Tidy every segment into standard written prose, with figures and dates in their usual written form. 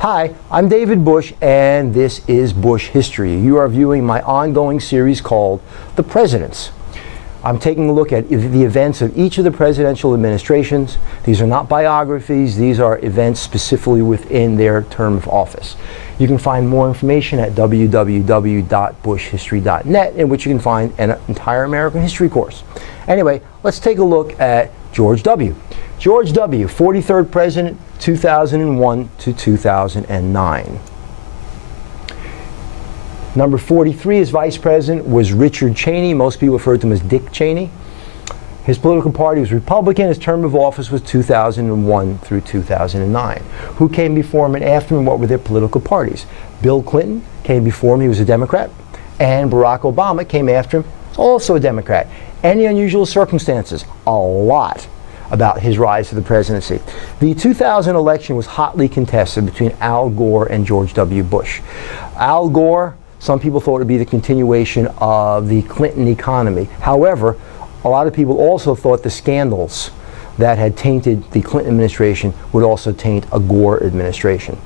Hi, I'm David Busch, and this is Busch History. You are viewing my ongoing series called The Presidents. I'm taking a look at the events of each of the presidential administrations. These are not biographies, these are events specifically within their term of office. You can find more information at www.buschhistory.net, in which you can find an entire American history course. Anyway, let's take a look at George W. George W., 43rd President, 2001 to 2009. Number 43 as Vice President was Richard Cheney. Most people referred to him as Dick Cheney. His political party was Republican. His term of office was 2001 through 2009. Who came before him and after him? What were their political parties? Bill Clinton came before him. He was a Democrat. And Barack Obama came after him, also a Democrat. Any unusual circumstances? A lot about his rise to the presidency. The 2000 election was hotly contested between Al Gore and George W. Bush. Al Gore, some people thought it would be the continuation of the Clinton economy. However, a lot of people also thought the scandals that had tainted the Clinton administration would also taint a Gore administration.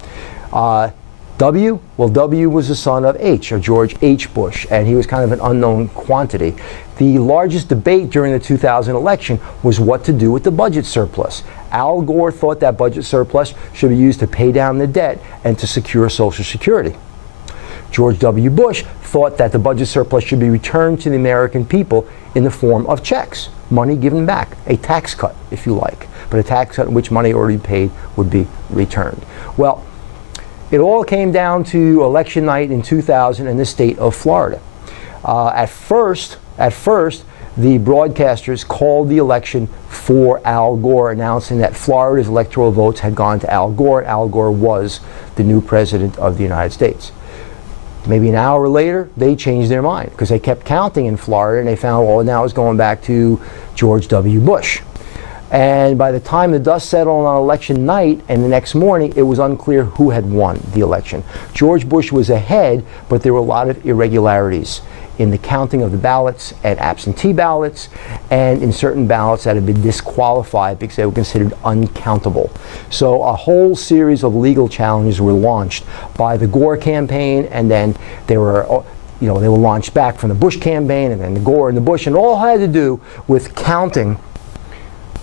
W was the son of George H. Bush, and he was kind of an unknown quantity. The largest debate during the 2000 election was what to do with the budget surplus. Al Gore thought that budget surplus should be used to pay down the debt and to secure Social Security. George W. Bush thought that the budget surplus should be returned to the American people in the form of checks, money given back, a tax cut, if you like, but a tax cut in which money already paid would be returned. Well, it all came down to election night in 2000 in the state of Florida. At first, the broadcasters called the election for Al Gore, announcing that Florida's electoral votes had gone to Al Gore. Al Gore was the new president of the United States. Maybe an hour later, they changed their mind because they kept counting in Florida and they found, well, now it's going back to George W. Bush. And by the time the dust settled on election night and the next morning, it was unclear who had won the election. George Bush was ahead, but there were a lot of irregularities in the counting of the ballots and absentee ballots, and in certain ballots that had been disqualified because they were considered uncountable. So a whole series of legal challenges were launched by the Gore campaign, and then they were launched back from the Bush campaign, and then the Gore and the Bush, and it all had to do with counting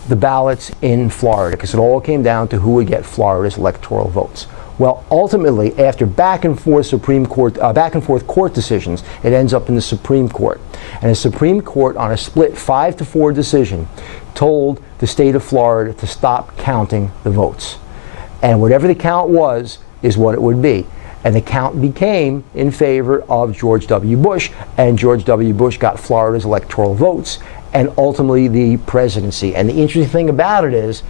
the ballots in Florida, because it all came down to who would get Florida's electoral votes. Well, ultimately, after back and forth court decisions, it ends up in the Supreme Court. And the Supreme Court, on a split 5-4 decision, told the state of Florida to stop counting the votes. And whatever the count was, is what it would be. And the count became in favor of George W. Bush, and George W. Bush got Florida's electoral votes, and ultimately the presidency. And the interesting thing about it is,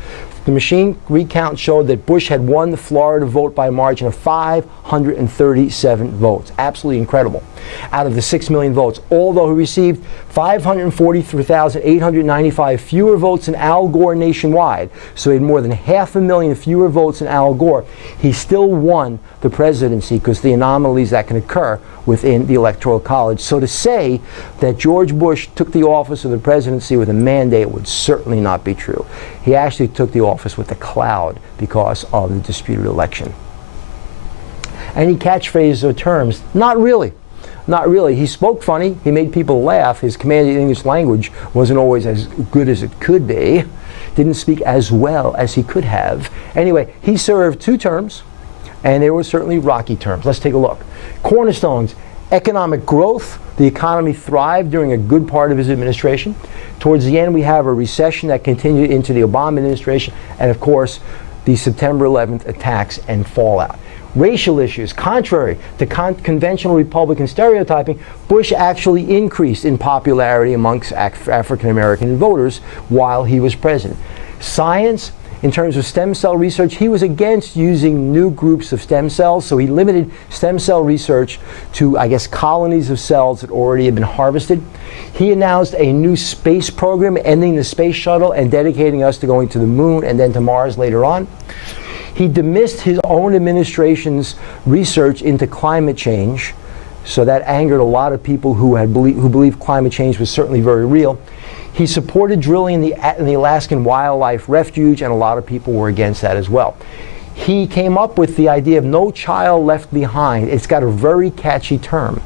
the machine recount showed that Bush had won the Florida vote by a margin of 537 votes. Absolutely incredible. Out of the 6 million votes, although he received 543,895 fewer votes than Al Gore nationwide, so he had more than 500,000 fewer votes than Al Gore, he still won the presidency because of the anomalies that can occur within the Electoral College. So to say that George Bush took the office of the presidency with a mandate would certainly not be true. He actually took the office with a cloud because of the disputed election. Any catchphrases or terms? Not really. Not really. He spoke funny. He made people laugh. His command of the English language wasn't always as good as it could be. Didn't speak as well as he could have. Anyway, he served 2 terms, and they were certainly rocky terms. Let's take a look. Cornerstones: economic growth. The economy thrived during a good part of his administration. Towards the end, we have a recession that continued into the Obama administration, and of course, the September 11th attacks and fallout. Racial issues: contrary to conventional Republican stereotyping, Bush actually increased in popularity amongst African American voters while he was president. Science: in terms of stem cell research, he was against using new groups of stem cells, so he limited stem cell research to, colonies of cells that already had been harvested. He announced a new space program, ending the space shuttle and dedicating us to going to the moon and then to Mars later on. He dismissed his own administration's research into climate change, so that angered a lot of people who believed climate change was certainly very real. He supported drilling in the Alaskan Wildlife Refuge, and a lot of people were against that as well. he came up with the idea of no child left behind. It's got a very catchy term.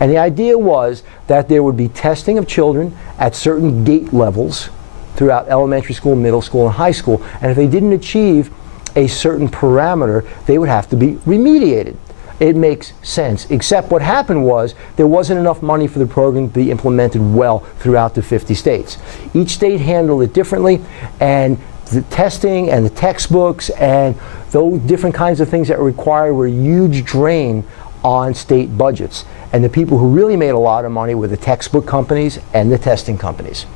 And the idea was that there would be testing of children at certain gate levels throughout elementary school, middle school, and high school. And if they didn't achieve a certain parameter, they would have to be remediated. It makes sense, except what happened was there wasn't enough money for the program to be implemented well throughout the 50 states. Each state handled it differently, and the testing and the textbooks and those different kinds of things that were required were a huge drain on state budgets. And the people who really made a lot of money were the textbook companies and the testing companies.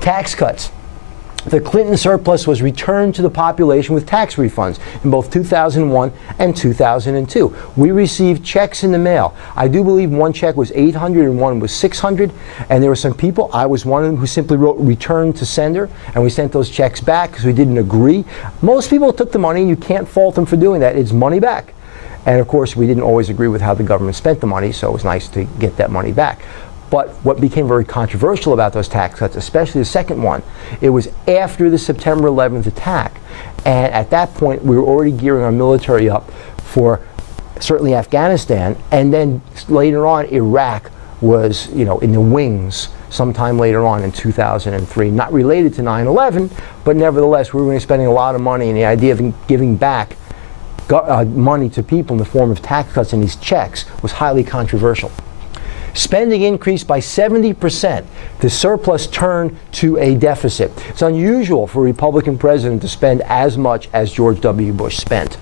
Tax cuts. The Clinton surplus was returned to the population with tax refunds in both 2001 and 2002. We received checks in the mail. I do believe one check was $800 and one was $600. And there were some people, I was one of them, who simply wrote return to sender, and we sent those checks back because we didn't agree. Most people took the money, and you can't fault them for doing that. It's money back. And of course, we didn't always agree with how the government spent the money, so it was nice to get that money back. But what became very controversial about those tax cuts, especially the second one, it was after the September 11th attack. And at that point, we were already gearing our military up for certainly Afghanistan. And then later on, Iraq was, in the wings sometime later on in 2003. Not related to 9/11, but nevertheless, we were going to be spending a lot of money. And the idea of giving back money to people in the form of tax cuts and these checks was highly controversial. Spending increased by 70%. The surplus turned to a deficit. It's unusual for a Republican president to spend as much as George W. Bush spent.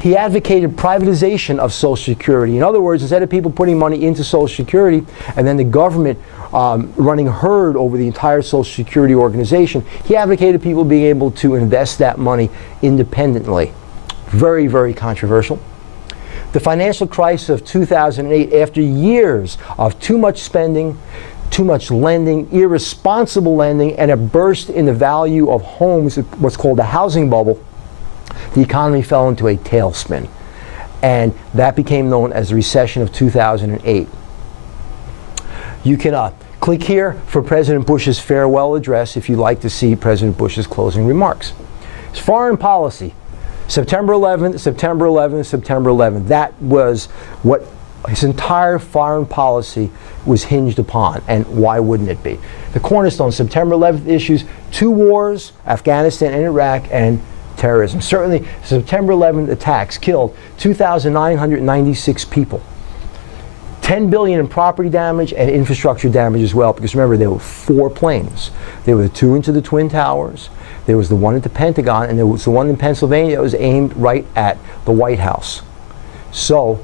He advocated privatization of Social Security. In other words, instead of people putting money into Social Security and then the government running herd over the entire Social Security organization, he advocated people being able to invest that money independently. Very, very controversial. The financial crisis of 2008, after years of too much spending, too much lending, irresponsible lending, and a burst in the value of homes, what's called the housing bubble, the economy fell into a tailspin. And that became known as the recession of 2008. You can click here for President Bush's farewell address if you'd like to see President Bush's closing remarks. His foreign policy. September 11th, September 11th, September 11th. That was what his entire foreign policy was hinged upon, and why wouldn't it be? The cornerstone, September 11th issues, 2 wars, Afghanistan and Iraq, and terrorism. Certainly, September 11th attacks killed 2,996 people. $10 billion in property damage and infrastructure damage as well, because remember, there were 4 planes. There were the 2 into the Twin Towers, there was the one at the Pentagon, and there was the one in Pennsylvania that was aimed right at the White House. So,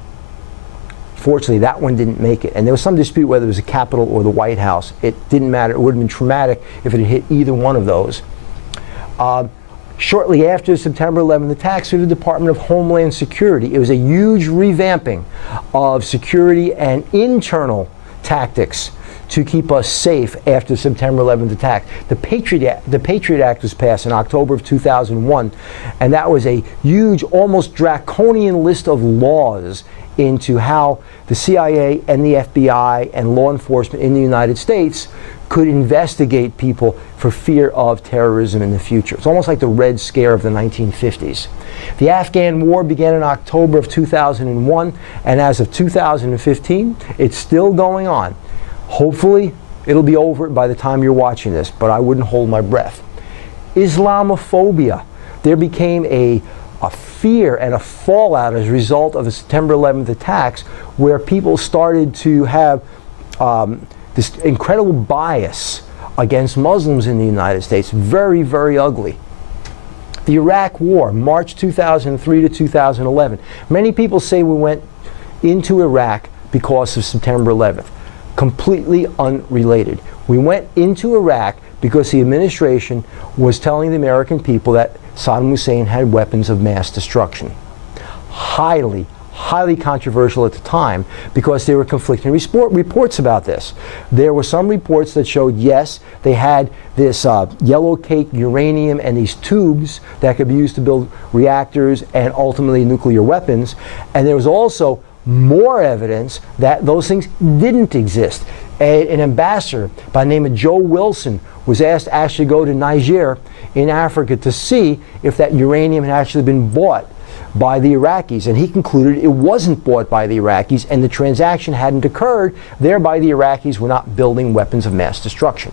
fortunately, that one didn't make it. And there was some dispute whether it was the Capitol or the White House. It didn't matter. It would have been traumatic if it had hit either one of those. Shortly after the September 11th attacks, through the Department of Homeland Security, it was a huge revamping of security and internal tactics to keep us safe after the September 11th attack. The Patriot Act was passed in October of 2001, and that was a huge, almost draconian list of laws into how the CIA and the FBI and law enforcement in the United States could investigate people for fear of terrorism in the future. It's almost like the Red Scare of the 1950s. The Afghan War began in October of 2001, and as of 2015, it's still going on. Hopefully, it'll be over by the time you're watching this, but I wouldn't hold my breath. Islamophobia. There became a fear and a fallout as a result of the September 11th attacks, where people started to have this incredible bias against Muslims in the United States. Very, very ugly. The Iraq War, March 2003 to 2011. Many people say we went into Iraq because of September 11th. Completely unrelated. We went into Iraq because the administration was telling the American people that Saddam Hussein had weapons of mass destruction. Highly, highly controversial at the time because there were conflicting reports about this. There were some reports that showed, yes, they had this yellow cake uranium and these tubes that could be used to build reactors and ultimately nuclear weapons. And there was also more evidence that those things didn't exist. An ambassador by the name of Joe Wilson was asked to actually go to Niger in Africa to see if that uranium had actually been bought by the Iraqis, and he concluded it wasn't bought by the Iraqis and the transaction hadn't occurred, thereby the Iraqis were not building weapons of mass destruction.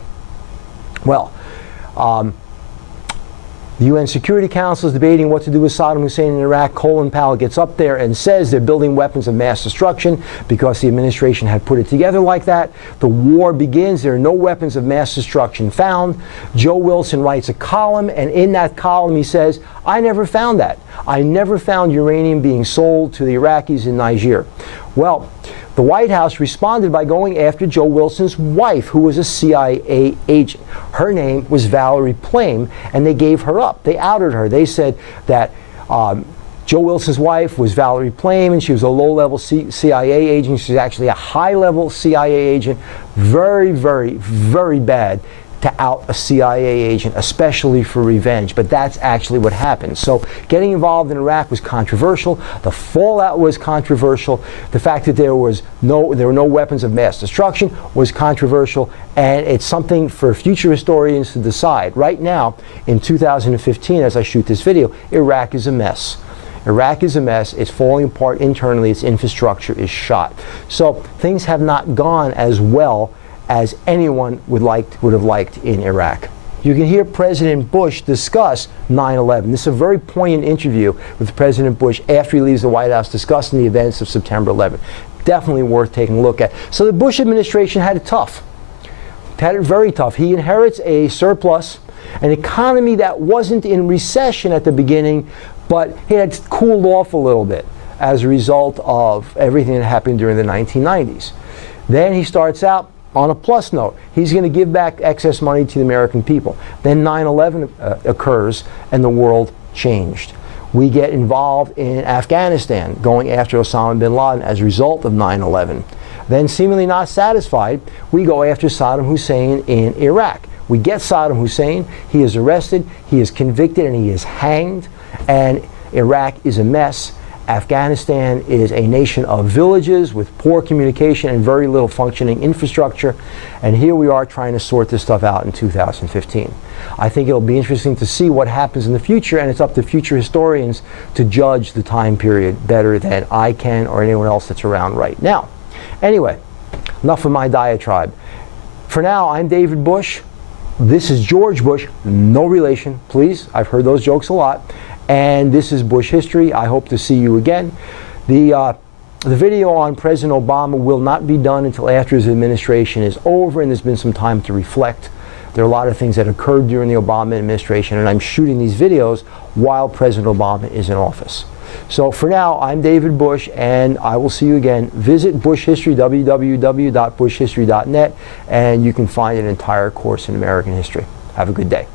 Well, the UN Security Council is debating what to do with Saddam Hussein in Iraq. Colin Powell gets up there and says they're building weapons of mass destruction because the administration had put it together like that. The war begins. There are no weapons of mass destruction found. Joe Wilson writes a column, and in that column he says, I never found that. I never found uranium being sold to the Iraqis in Niger. Well, the White House responded by going after Joe Wilson's wife, who was a CIA agent. Her name was Valerie Plame, and they gave her up. They outed her. They said that Joe Wilson's wife was Valerie Plame, and she was a low-level CIA agent. She's actually a high-level CIA agent. Very, very, very bad to out a CIA agent, especially for revenge. But that's actually what happened. So getting involved in Iraq was controversial. The fallout was controversial. The fact that there were no weapons of mass destruction was controversial. And it's something for future historians to decide. Right now, in 2015, as I shoot this video, Iraq is a mess. Iraq is a mess. It's falling apart internally. Its infrastructure is shot. So things have not gone as well as anyone would have liked in Iraq. You can hear President Bush discuss 9/11. This is a very poignant interview with President Bush after he leaves the White House discussing the events of September 11th. Definitely worth taking a look at. So the Bush administration had it tough. Had it very tough. He inherits a surplus, an economy that wasn't in recession at the beginning, but it had cooled off a little bit as a result of everything that happened during the 1990s. Then he starts out on a plus note. He's going to give back excess money to the American people. Then 9/11 occurs and the world changed. We get involved in Afghanistan, going after Osama bin Laden as a result of 9/11. Then, seemingly not satisfied, we go after Saddam Hussein in Iraq. We get Saddam Hussein, he is arrested, he is convicted, and he is hanged, and Iraq is a mess. Afghanistan is a nation of villages with poor communication and very little functioning infrastructure. And here we are trying to sort this stuff out in 2015. I think it'll be interesting to see what happens in the future, and it's up to future historians to judge the time period better than I can or anyone else that's around right now. Anyway, enough of my diatribe. For now, I'm David Busch. This is George Bush, no relation, please. I've heard those jokes a lot. And this is Bush History. I hope to see you again. The video on President Obama will not be done until after his administration is over and there's been some time to reflect. There are a lot of things that occurred during the Obama administration, and I'm shooting these videos while President Obama is in office. So for now, I'm David Busch, and I will see you again. Visit Bush History, www.bushhistory.net, and you can find an entire course in American history. Have a good day.